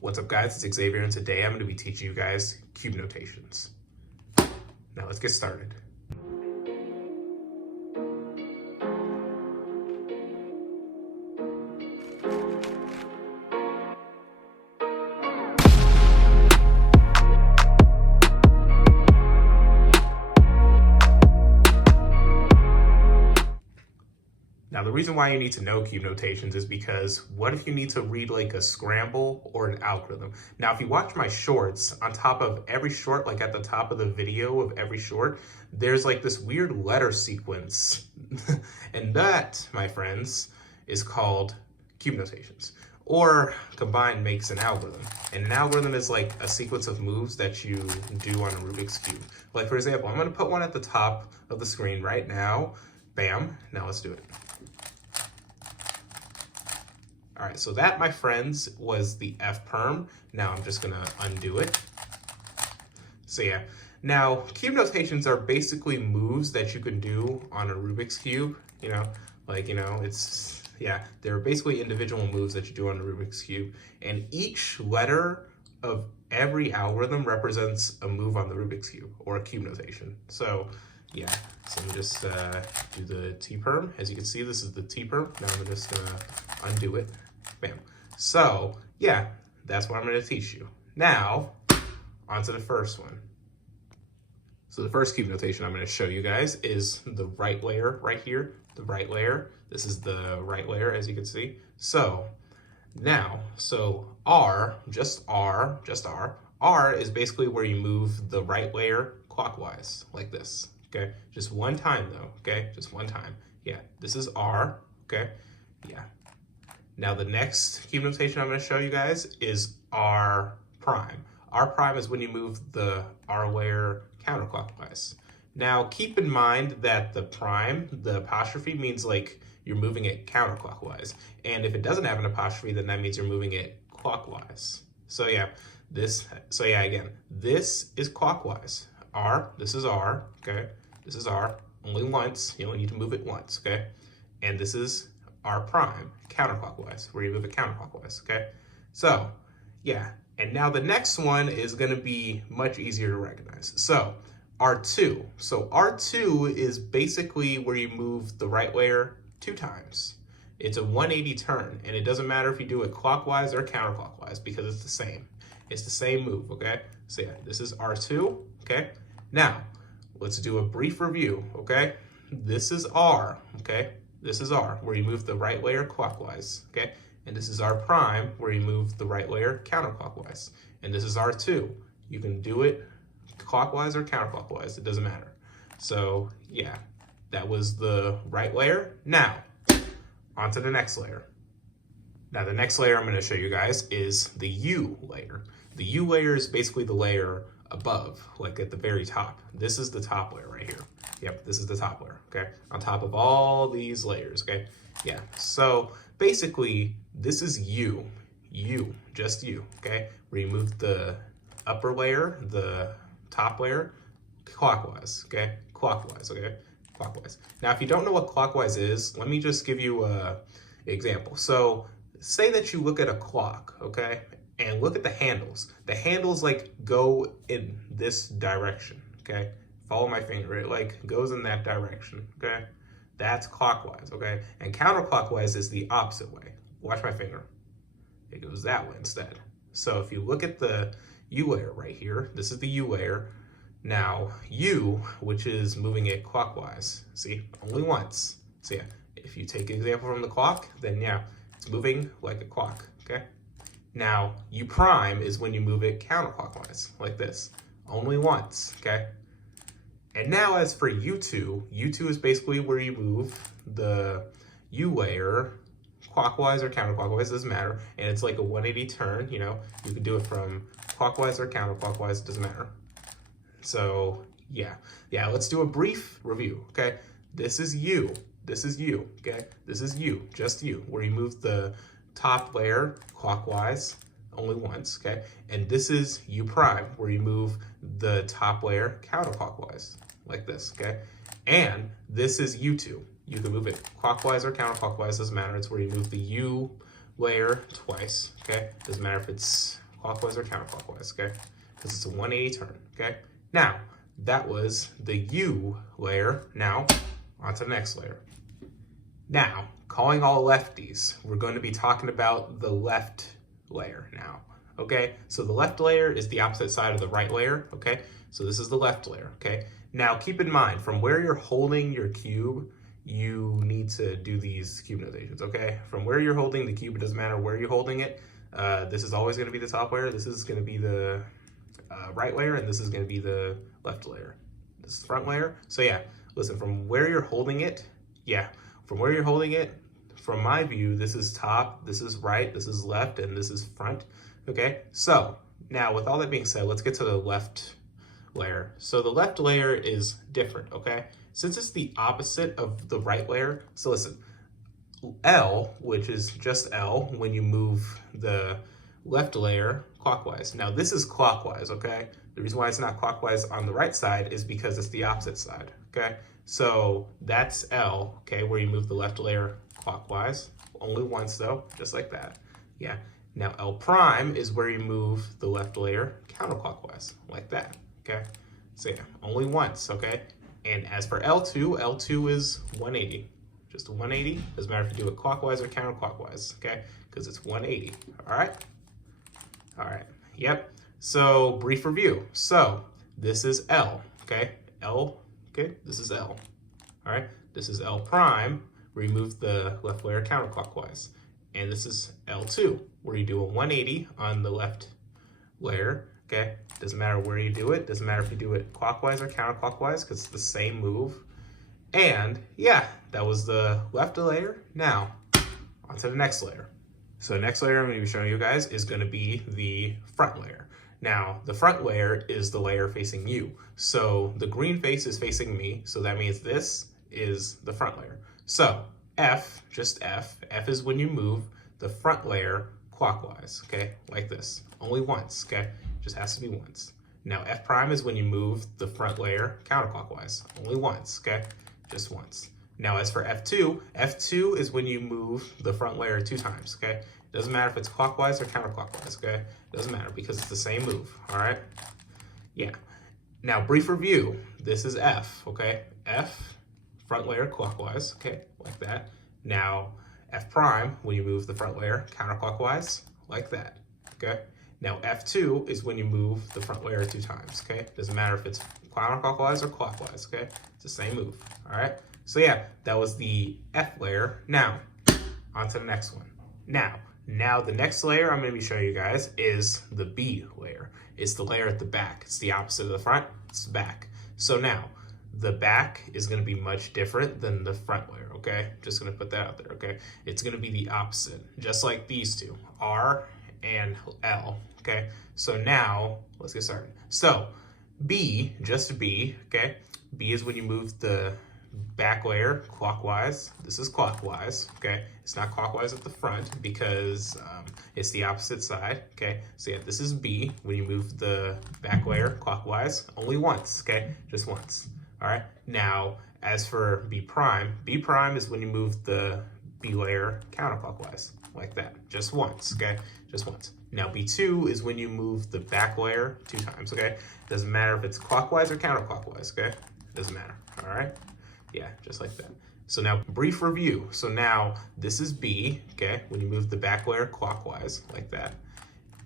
What's up guys, it's Xavier and today I'm going to be teaching you guys cube notations. Now let's get started. Now, the reason why you need to know cube notations is because what if you need to read like a scramble or an algorithm? Now, if you watch my shorts, on top of every short, like at the top of the video of every short, there's like this weird letter sequence. And that, my friends, is called cube notations. Or combined makes an algorithm. And an algorithm is like a sequence of moves that you do on a Rubik's Cube. Like for example, I'm gonna put one at the top of the screen right now. Bam, now let's do it. All right, so that, my friends, was the F perm. Now I'm just gonna undo it. So yeah, now cube notations are basically moves that you can do on a Rubik's Cube, they're basically individual moves that you do on a Rubik's Cube. And each letter of every algorithm represents a move on the Rubik's Cube or a cube notation. So yeah, so I'm just do the T perm. As you can see, this is the T perm. Now I'm just gonna undo it. Bam. So yeah, that's what I'm going to teach you. Now, on to the first one. So the first cube notation I'm going to show you guys is the right layer right here. The right layer. This is the right layer, as you can see. So now, R, just R, R is basically where you move the right layer clockwise, like this. Okay, just one time though. Okay, just one time. Yeah, this is R. Okay, yeah. Now the next cube notation I'm going to show you guys is R prime. R prime is when you move the R layer counterclockwise. Now keep in mind that the prime, the apostrophe, means like you're moving it counterclockwise. And if it doesn't have an apostrophe, then that means you're moving it clockwise. So yeah, again, this is clockwise. R, this is R, okay? This is R, only once, you only need to move it once, okay? And this is R prime, counterclockwise, where you move it counterclockwise, okay? So, yeah, and now the next one is gonna be much easier to recognize. So, R2. So R2 is basically where you move the right layer 2 times. It's a 180 turn, and it doesn't matter if you do it clockwise or counterclockwise because it's the same. It's the same move, okay? So yeah, this is R2, okay? Now, let's do a brief review, okay? This is R, okay? This is R, where you move the right layer clockwise, okay? And this is R prime, where you move the right layer counterclockwise. And this is R2. You can do it clockwise or counterclockwise, it doesn't matter. So yeah, that was the right layer. Now, on to the next layer. Now the next layer I'm gonna show you guys is the U layer. The U layer is basically the layer above, like at the very top. This is the top layer right here. Yep, this is the top layer, okay? On top of all these layers, okay? Yeah, so basically, this is U, just U, okay? Where you move the upper layer, the top layer, clockwise, okay? Clockwise, okay? Clockwise. Now, if you don't know what clockwise is, let me just give you an example. So, say that you look at a clock, okay? And look at the handles. The handles like go in this direction, okay? Follow my finger, it like goes in that direction, okay? That's clockwise, okay? And counterclockwise is the opposite way. Watch my finger. It goes that way instead. So if you look at the U layer right here, this is the U layer. Now U, which is moving it clockwise, see, only once. So yeah, if you take an example from the clock, then yeah, it's moving like a clock, okay? Now U prime is when you move it counterclockwise, like this, only once, okay? And now as for U2, U2 is basically where you move the U layer clockwise or counterclockwise, doesn't matter. And it's like a 180 turn, you know, you can do it from clockwise or counterclockwise, doesn't matter. So yeah, let's do a brief review, okay? This is U, okay? This is U, just U, where you move the top layer clockwise only once, okay? And this is U prime, where you move the top layer counterclockwise, like this, okay? And this is U2. You can move it clockwise or counterclockwise, doesn't matter. It's where you move the U layer twice, okay? Doesn't matter if it's clockwise or counterclockwise, okay? Because it's a 180 turn, okay? Now, that was the U layer. Now, on to the next layer. Now, calling all lefties, we're going to be talking about the left layer now, okay? So the left layer is the opposite side of the right layer, okay? So this is the left layer, okay? Now, keep in mind, from where you're holding your cube, you need to do these cube notations, okay? From where you're holding the cube, it doesn't matter where you're holding it. This is always going to be the top layer. This is going to be the right layer, and this is going to be the left layer. This is front layer. So yeah, listen, from where you're holding it, from where you're holding it, from my view, this is top, this is right, this is left, and this is front, okay? So now with all that being said, let's get to the left layer. So the left layer is different, okay? Since it's the opposite of the right layer, so listen, L, which is just L, when you move the left layer clockwise. Now this is clockwise, okay? The reason why it's not clockwise on the right side is because it's the opposite side, okay? So that's L, okay, where you move the left layer clockwise. Only once though, just like that. Yeah. Now L prime is where you move the left layer counterclockwise, like that, okay? So yeah, only once, okay? And as for L2, L2 is 180. Just a 180. Doesn't matter if you do it clockwise or counterclockwise, okay? Because it's 180, all right? All right, yep. So brief review. So this is L, okay? L, okay, this is L, all right? This is L prime, where you move the left layer counterclockwise. And this is L2, where you do a 180 on the left layer, okay? Doesn't matter where you do it. Doesn't matter if you do it clockwise or counterclockwise, because it's the same move. And yeah, that was the left layer. Now, on to the next layer. So the next layer I'm going to be showing you guys is going to be the front layer. Now, the front layer is the layer facing you. So the green face is facing me, so that means this is the front layer. So F, just F, F is when you move the front layer clockwise, okay, like this. Only once, okay, just has to be once. Now F prime is when you move the front layer counterclockwise, only once, okay, just once. Now as for F2, F2 is when you move the front layer 2 times, okay? Doesn't matter if it's clockwise or counterclockwise, okay? Doesn't matter because it's the same move, all right? Yeah. Now brief review, this is F, okay? F, front layer clockwise, okay, like that. Now F prime, when you move the front layer counterclockwise, like that, okay? Now F2 is when you move the front layer 2 times, okay? Doesn't matter if it's counterclockwise or clockwise, okay? It's the same move, all right? So yeah, that was the F layer. Now, on to the next one. Now the next layer I'm gonna be showing you guys is the B layer. It's the layer at the back. It's the opposite of the front, it's the back. So now, the back is gonna be much different than the front layer, okay? Just gonna put that out there, okay? It's gonna be the opposite, just like these two, R and L, okay? So now, let's get started. So, B, just B, okay? B is when you move the back layer clockwise. This is clockwise, okay? It's not clockwise at the front because it's the opposite side, okay? So yeah, this is B, when you move the back layer clockwise, only once, okay? Just once, all right? Now, as for B prime is when you move the B layer counterclockwise, like that, just once, okay? Just once. Now B2 is when you move the back layer 2 times, okay? Doesn't matter if it's clockwise or counterclockwise, okay? Doesn't matter, all right? Yeah, just like that. So now brief review. So now this is B, okay? When you move the back layer clockwise, like that.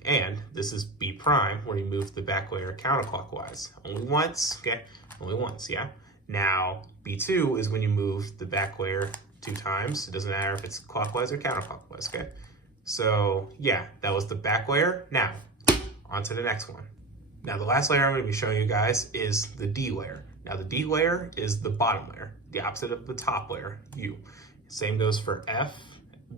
And this is B prime, where you move the back layer counterclockwise. Only once, okay? Only once, yeah? Now B2 is when you move the back layer 2 times. It doesn't matter if it's clockwise or counterclockwise, okay? So yeah, that was the back layer. Now, on to the next one. Now the last layer I'm gonna be showing you guys is the D layer. Now the D layer is the bottom layer, the opposite of the top layer, U. Same goes for F,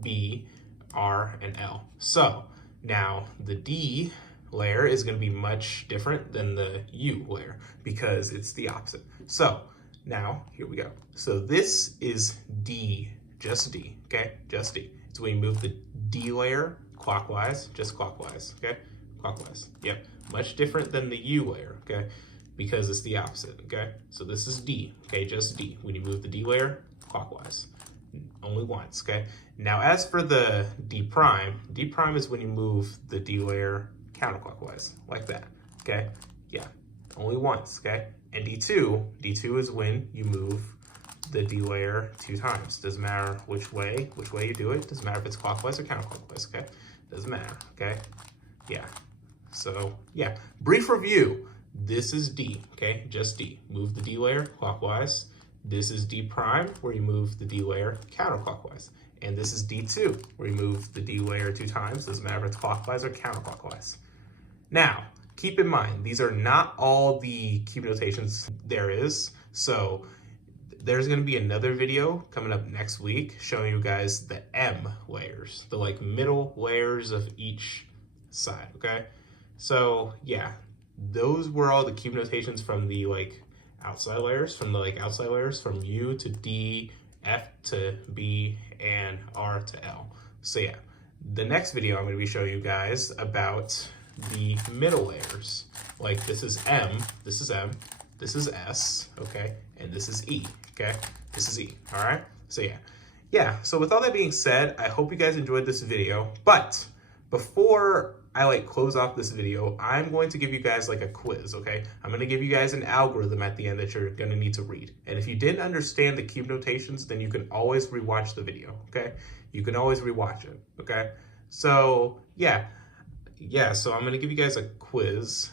B, R, and L. So now the D layer is gonna be much different than the U layer because it's the opposite. So now, here we go. So this is D, just D, okay? Just D. It's when you move the D layer clockwise, just clockwise, okay? Clockwise, yep. Much different than the U layer, okay? Because it's the opposite, okay? So this is D, okay? Just D, when you move the D layer clockwise. Only once, okay? Now as for the D prime is when you move the D layer counterclockwise, like that, okay? Yeah, only once, okay? And D2 is when you move the D layer 2 times. Doesn't matter which way you do it. Doesn't matter if it's clockwise or counterclockwise, okay? Doesn't matter, okay? Yeah, so yeah, brief review. This is D, okay? Just D. Move the D layer clockwise. This is D prime, where you move the D layer counterclockwise. And this is D2, where you move the D layer 2 times. Doesn't matter if it's clockwise or counterclockwise. Now, keep in mind, these are not all the cube notations there is. So there's going to be another video coming up next week showing you guys the M layers, the like middle layers of each side, okay? So yeah, those were all the cube notations from the like outside layers, from U to D, F to B, and R to L. So yeah, the next video I'm going to be showing you guys about the middle layers. Like this is M, this is M, this is S, okay? And this is E, okay? This is E, all right? So yeah, so with all that being said, I hope you guys enjoyed this video, but before I like close off this video, I'm going to give you guys like a quiz, okay? I'm gonna give you guys an algorithm at the end that you're gonna need to read. And if you didn't understand the cube notations, then you can always rewatch the video, okay? You can always rewatch it, okay? So yeah, so I'm gonna give you guys a quiz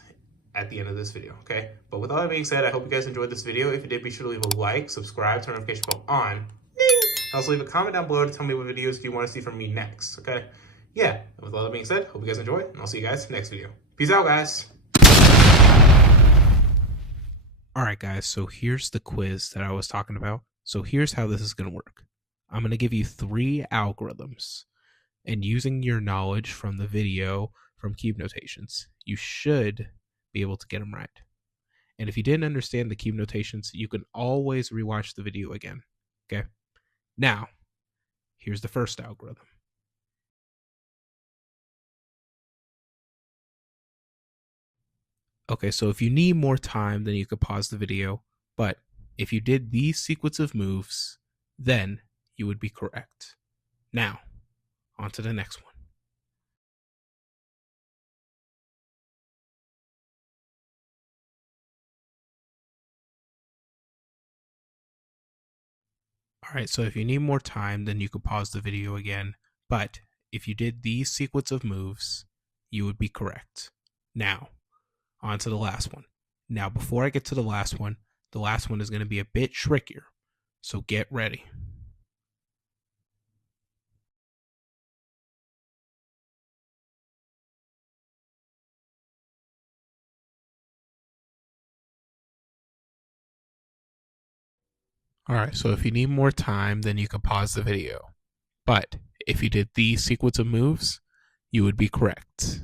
at the end of this video, okay? But with all that being said, I hope you guys enjoyed this video. If you did, be sure to leave a like, subscribe, turn notification bell on, ding! And also leave a comment down below to tell me what videos you want to see from me next, okay? Yeah, and with all that being said, hope you guys enjoy, and I'll see you guys next video. Peace out, guys. All right, guys, so here's the quiz that I was talking about. So here's how this is going to work. I'm going to give you 3 algorithms, and using your knowledge from the video from cube notations, you should be able to get them right. And if you didn't understand the cube notations, you can always rewatch the video again, okay? Now, here's the first algorithm. Okay, so if you need more time, then you could pause the video. But if you did these sequence of moves, then you would be correct. Now, on to the next one. All right, so if you need more time, then you could pause the video again. But if you did these sequence of moves, you would be correct. Now, on to the last one. Now, before I get to the last one is going to be a bit trickier. So get ready. All right, so if you need more time, then you can pause the video. But if you did these sequence of moves, you would be correct.